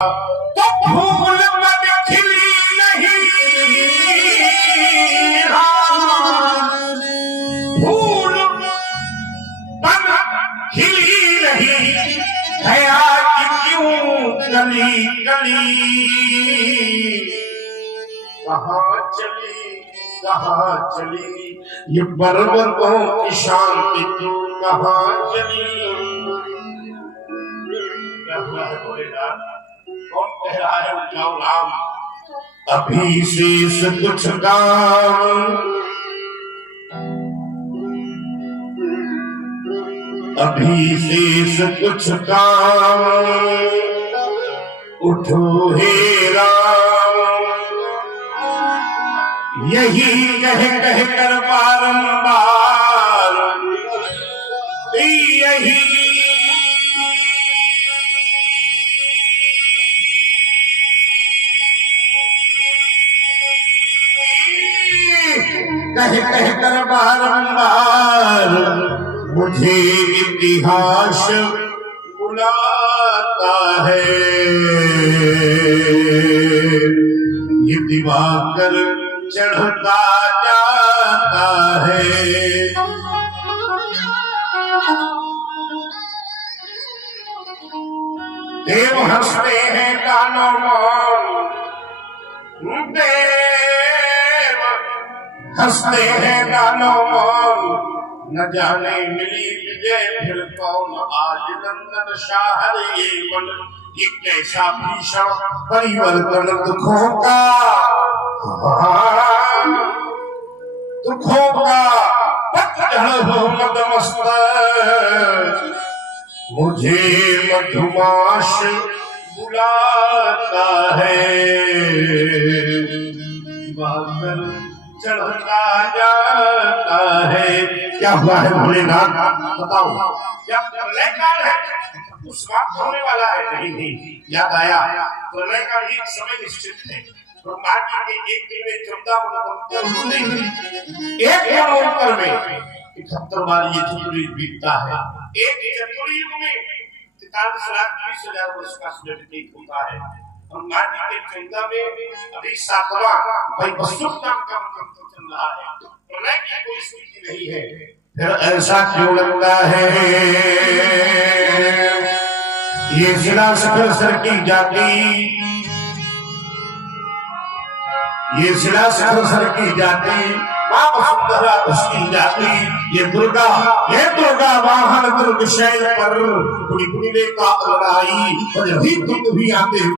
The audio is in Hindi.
तो फूल मन खिली नहीं, फूल मन खिली नहीं है आज क्यों गली गली। कहाँ चली ये पर्वतों की शांति कहाँ चली। कौन कह रहा है जाओ राम अभी शेष कुछ काम, अभी शेष कुछ काम उठो हे राम। यही कह कर बारंबार यही कह कर बारंबार मुझे इतिहास बुलाता है। ये दिवाकर चढ़ता जाता है। देव हंसते हैं कानों मौन, देव हंसते हैं गानों मौन। न जाने मिली विजय फिर कौन आज नंदन शाहर ये बन। ये कैसा भीषण परिवर्तन दुखों का, दुखों का पतझड़ हो मदमस्त। मुझे मधुमाश बुलाता है। चढ़ता जाता है। क्या हुआ है भोलेनाथ बताओ, क्या प्रलय काल है? उस वक्त होने वाला है? नहीं, याद आया प्रलय का एक समय निश्चित है। ब्रह्मा जी के एक दिन में 14 एक मनोत्तर में 71 बार ये चतुर्युग बीतता है। एक चतुर्युग में 43,20,000 वर्ष का सूर्य होता है। और माटी के 14 में अभी 7वां भाई वसुक नाम का मंत्र चल रहा है। प्रलय की कोई स्थिति नहीं है। फिर ऐसा क्यों लगता है? ये शिला शिखर सर की जाती, ये शिला शिखर सर की जाती, मां वसुंधरा उसकी जाती। ये दुर्गा वाहन दुर्ग शैल पर कुड़ी कुड़ी का लड़ाई, और यही तुम भी आते